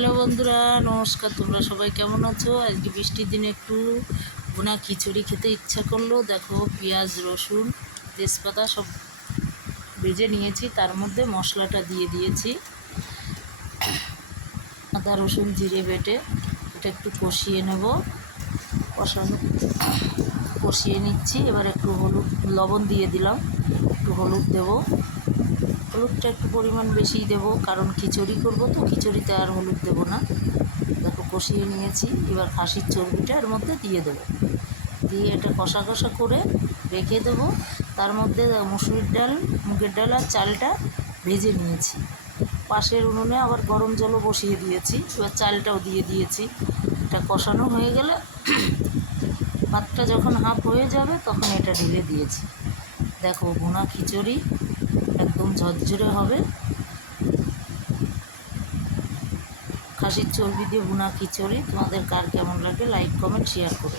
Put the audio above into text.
Hello বন্ধুরা, নমস্কার। তোমরা সবাই কেমন আছো? আজকে বৃষ্টির দিনে একটু ভুনা খিচুড়ি খেতে ইচ্ছা করলো। দেখো, পেঁয়াজ, রসুন, তেজপাতা সব ভেজে নিয়েছি, তার মধ্যে মশলাটা দিয়ে দিয়েছি। আদা রসুন জিরে বেটে এটা একটু কষিয়ে নেব। কষিয়ে নিচ্ছি। এবার একটু হলুদ লবণ দিয়ে দিলাম, একটু হলুদ দেব। হলুদটা একটু পরিমাণ বেশিই দেব, কারণ খিচুড়ি করব তো, খিচুড়িতে আর হলুদ দেব না। দেখো, কষিয়ে নিয়েছি। এবার খাসির চর্বিটা এর মধ্যে দিয়ে দেবো, দিয়ে এটা কষা কষা করে রেখে দেবো। তার মধ্যে মুসুরির ডাল, মুগের ডাল আর চালটা ভেজে নিয়েছি। পাশের উনুনে আবার গরম জলও বসিয়ে দিয়েছি। এবার চালটাও দিয়ে দিয়েছি। এটা কষানো হয়ে গেলে ভাতটা যখন হাফ হয়ে যাবে তখন এটা ঢেলে দিয়েছি। দেখো, ভুনা খিচুড়ি একদম ঝরঝরে হবে। খাসির চর্বি দিয়ে ভুনা খিচুড়ি তোমাদের কার কেমন লাগে লাইক কমেন্ট শেয়ার করো।